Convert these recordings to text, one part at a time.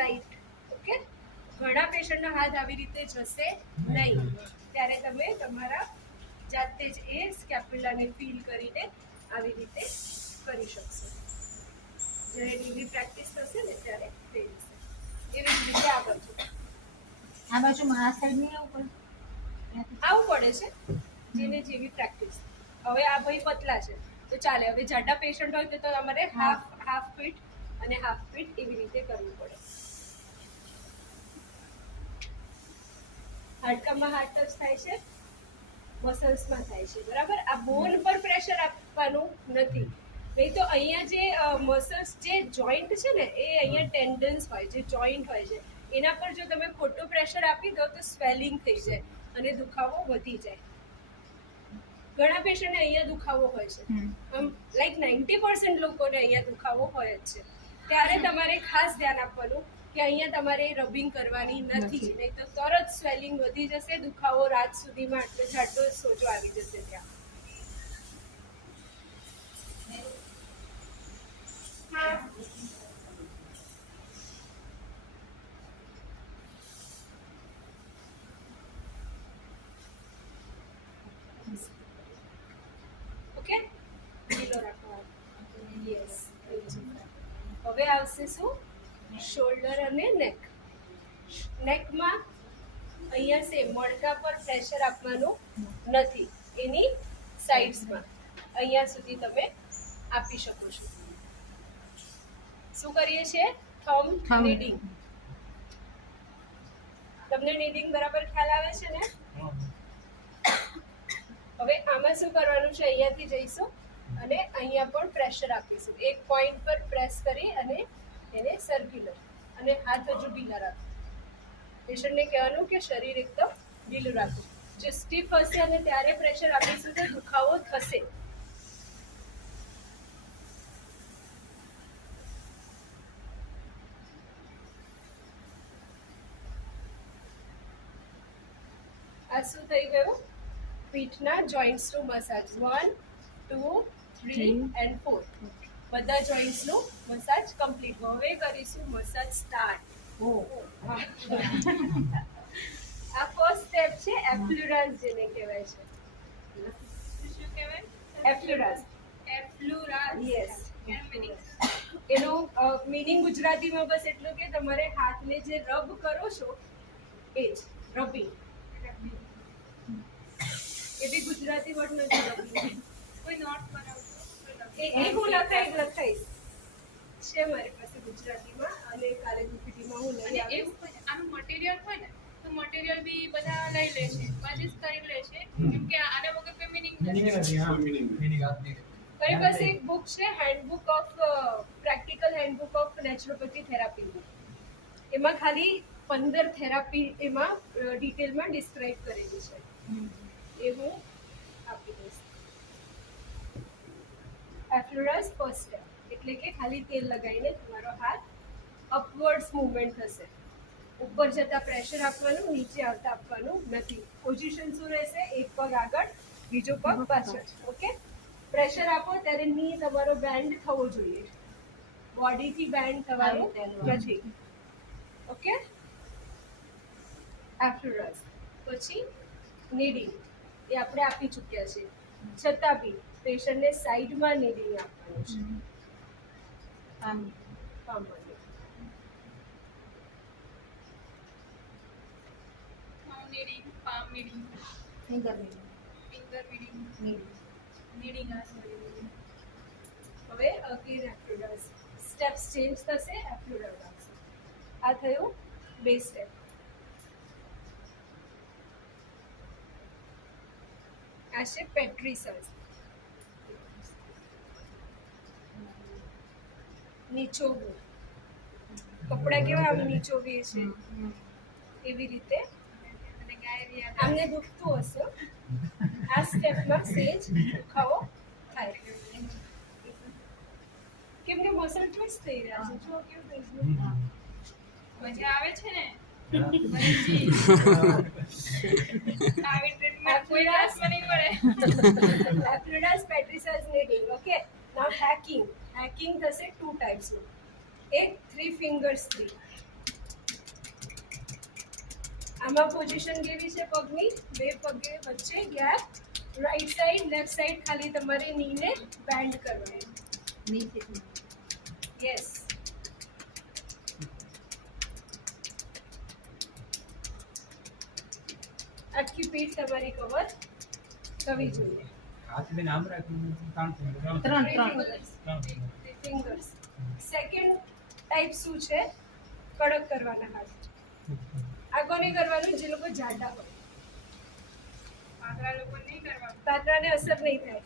Light. Okay, ઘણા પેશન્ટના હાથ આવી રીતે જશે નહીં, ત્યારે તમે તમારા જાતે જ એ સ્કેપ્યુલાને ફીલ કરીને આવી રીતે કરી શકશો. જ્યારે ડીવી પ્રેક્ટિસ થશે ને ત્યારે થઈ જશે. એવી જ રીતે આ બાજુ આ સાઈડ નહીં આવવું પડે છે, જેને જેવી પ્રેક્ટિસ. હવે આ ભાઈ પતલા છે તો ચાલે. હવે જાડા પેશન્ટ હોય તો તમારે હાફ ફીટ અને હાફ ફીટ એવી રીતે કરવું પડે. હાડકામાં હાર્ટ ટચ થાય છે, મસલ્સમાં થાય છે, બરાબર. આ બોન પર પ્રેશર આપવાનું નથી, નહીં તો અહીંયા જે મસલ્સ જે જોઈન્ટ છે ને એ અહીંયા ટેન્ડન્સ હોય છે, જોઈન્ટ હોય છે, એના પર જો તમે ખોટું પ્રેશર આપી દો તો સ્વેલિંગ થઈ જાય અને દુખાવો વધી જાય. ઘણા પેશન્ટને અહીંયા દુખાવો હોય છે, આમ લાઈક 90% લોકોને અહીંયા દુખાવો હોય જ છે. ત્યારે તમારે ખાસ ધ્યાન આપવાનું કે અહીંયા તમારે રબિંગ કરવાની નથી, નહીં તો તરત સ્વેલિંગ વધી જશે, દુખાવો રાત સુધીમાં આટલો જાડો સોજો આવી જશે ત્યાં. ઓકે, ઢીલો રાખો. યસ. હવે આવશે શું? શોલ્ડર અને નેક. નેકમાં અહીંયા સેમ મણકા પર પ્રેશર આપવાનું નથી, એની સાઇડ્સમાં અહીંયા સુધી તમે આપી શકો છો. શું કરીએ છીએ? Thumb needing. તમને નીડિંગ બરાબર ખ્યાલ આવે છે ને? હવે આમાં શું કરવાનું છે? અહીંયાથી જઈશું અને અહીંયા પણ પ્રેશર આપીશું. એક પોઈન્ટ પર પ્રેસ કરી અને એને સર્ક્યુલર, અને હાથ હજુ ઢીલા રાખો. પેશન્ટને કહેવાનું કે શરીર એકદમ ઢીલું રાખો. જો સ્ટીફ હશે અને ત્યારે પ્રેશર આપીશું તો દુખાવો થશે. આ શું થઈ ગયું? પીઠના જોઈન્ટ્સનું મસાજ. 1, 2, 3 and 4 બધા જોઈન્ટ્સનું મસાજ કમ્પ્લીટ. હવે કરીશું મસાજ સ્ટાર્ટ. આ ફર્સ્ટ સ્ટેપ છે એફ્લુરાસ, જેને કહેવાય છે. શું કહેવાય? એફ્લુરાસ. યસ. એનો મીનિંગ ગુજરાતીમાં બસ એટલું કે તમારે હાથને જે રબ કરો છો એ જ રબિંગ. એ બી ગુજરાતી વર્ડ નથી. રબિંગ કોઈ નોટ બનાવતો એ હું લખાઈશ છે મારી પાસે ગુજરાતીમાં, અને કાલે પીપીટીમાં હું લઈ આવીશ. આનું મટીરિયલ હોય ને તો મટીરિયલ બી બધા લઈ લે છે, પર્ચેસ કરી લે છે, કેમ કે આના વગર કોઈ મીનિંગ નથી. મારી પાસે એક બુક છે, handbook of practical handbook of naturopathy therapy. એમાં ખાલી 15 થેરાપી એમાં ડિટેલમાં ડિસ્ક્રાઇબ કરેલી છે. એ હું આપી દઈશ. એફ્લુરસ ફર્સ્ટ સ્ટેપ એટલે કે ખાલી તેલ લગાવીને તમારો હાથ અપવર્ડ્સ મૂવમેન્ટ થશે. ઉપર જતા પ્રેશર આપવાનું, નીચે આવતા આપવાનું નથી. પોઝિશન શું રહેશે? એક પગ આગળ, બીજો પગ પાછળ. ઓકે, પ્રેશર આપો ત્યારે ની તમારો બેન્ડ થવો જોઈએ, બોડીથી બેન્ડ થવાનું નથી. ઓકે, એફ્લુરસ. પછી નીડિંગ, એ આપણે આપી ચૂક્યા છે, છતાં બી પેશન્ટને સાઈડમાં નીડિંગ આપવાનું છે. palm needing, palm needing, finger finger needing. હવે અગેન એફ્લુરસ. સ્ટેપ્સ ચેન્જ થશે, એફ્લુરસ આવશે. આ થયું બે સ્ટેપ. આ છે પેટ્રીસસ. નીચોવું. કપડા કેવા આમ નીચોવીએ છે એવી રીતે. આમને દુખતું હશે. આ સ્ટેપમાં સેજ દુખાવો થાય, કેમ કે મસલ ટ્વિસ્ટ થઈ રહ્યા છે. જો કેવું થઈ ગયું, મજા આવે છે ને. એફ્લુરસ, પેટ્રીસસ, નીડિંગ. ઓકે, નાઉ હેકિંગ. હેકિંગ થશે 2 ટાઈપ્સનું. એક 3 fingers થી, આમાં પોઝિશન કેવી છે પગની? બે પગે વચ્ચે gap, right side left side ખાલી તમારે નીને બેન્ડ કરવાની. નીચેથી. યસ. આખી પીઠ તમારી કવર થવી જોઈએ. ત્રણ. ફિંગર્સ. સેકન્ડ ટાઈપ શું છે? કડક કરવાના હાથ. આ કોને કરવાનું? જે લોકો જાડા હોય. પાતળા લોકો નહીં કરવાનું. પાતળાને અસર નહીં થાય,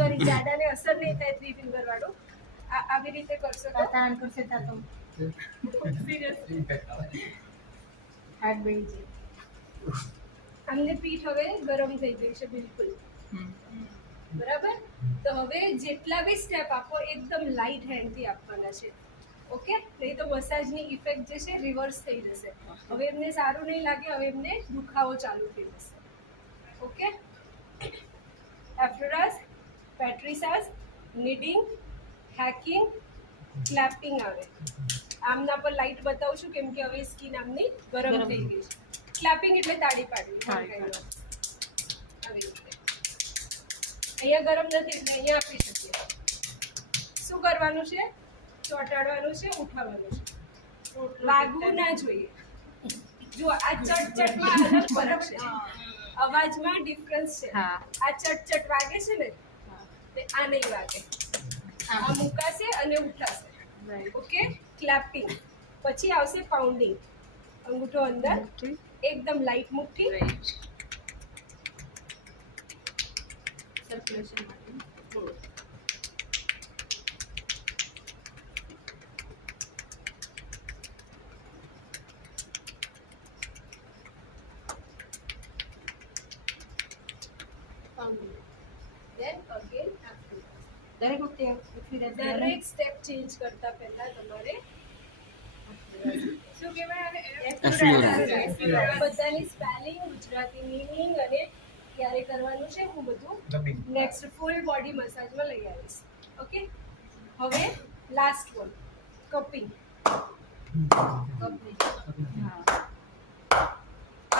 સોરી જાડાને અસર નહીં થાય. 3 ફિંગર વાળું આવી રીતે કરશો તો પાતાળ કરશે તા તો સિરિયસલી હાથ બેહી જાય. આમને પીઠ હવે ગરમ થઈ ગઈ છે બિલકુલ. બરાબર? તો હવે જેટલા બી સ્ટેપ આપો એકદમ લાઇટ હેન્ડથી આપવાના છે. ઓકે? નહીં તો મસાજની ઇફેક્ટ જે છે રિવર્સ થઈ જશે. હવે એમને સારું નહીં લાગે, હવે એમને દુખાવો ચાલુ થઈ જશે. ઓકે? એફ્ટરસ, પેટ્રીસાસ, નીડિંગ, હેકિંગ, ક્લેપિંગ આવે. આમના પર લાઇટ બતાવું છું કેમ કે હવે સ્કિન આમની ગરમ થઈ ગઈ છે. ક્લેપિંગ એટલે તાળી પાડવી. આવી રીતે. અહીંયા ગરમ નથી એટલે અહીંયા આપી શકીએ. શું કરવાનું છે? ચોંટાડવાનું છે, ઉઠાવવાનું છે. વાગવું ના જોઈએ. જો આ ચટચટમાં અલગ ફરક છે, અવાજમાં ડિફરન્સ છે. હા. આ ચટચટ વાગે છે ને તે આ નહીં વાગે. આ મુકાશે અને ઉઠાશે. ઓકે? ક્લેપિંગ. પછી આવશે પાઉન્ડિંગ. અંગૂઠો અંદર, એકદમ લાઇટ મુઠ્ઠી. સર્ક્યુલેશન માટે. Pounding. Then again after. દરેક વખતે exercise દરેક સ્ટેપ ચેન્જ કરતા પહેલા તમારે શું કહેવાય આને? બધાની સ્પેલિંગ, ગુજરાતી મીનિંગ અને ક્યારે કરવાનું છે હું બધું નેક્સ્ટ ફૂલ બોડી મસાજમાં લઈ આવીશ. ઓકે? હવે લાસ્ટ વન કપિંગ. હા.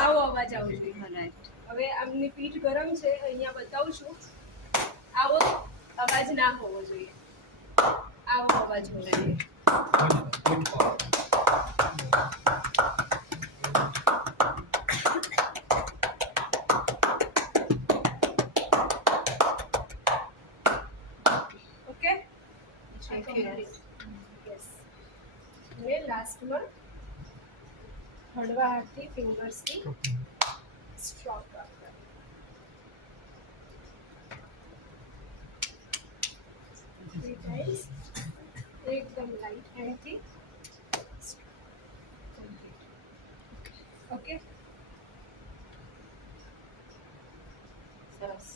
આવો અવાજ આવવો જોઈએ. હવે આમની પીઠ ગરમ છે, અહીંયા બતાવું છું. આવો અવાજ ના હોવો જોઈએ. આવો અવાજ હોવો જોઈએ. ઓકે? યસ. અને લાસ્ટમાં હળવા હાથથી ફિંગર્સથી સ્ટ્રોક આપતા. એકદમ લાઇટ હેન્ડથી. ઓકે? સરસ.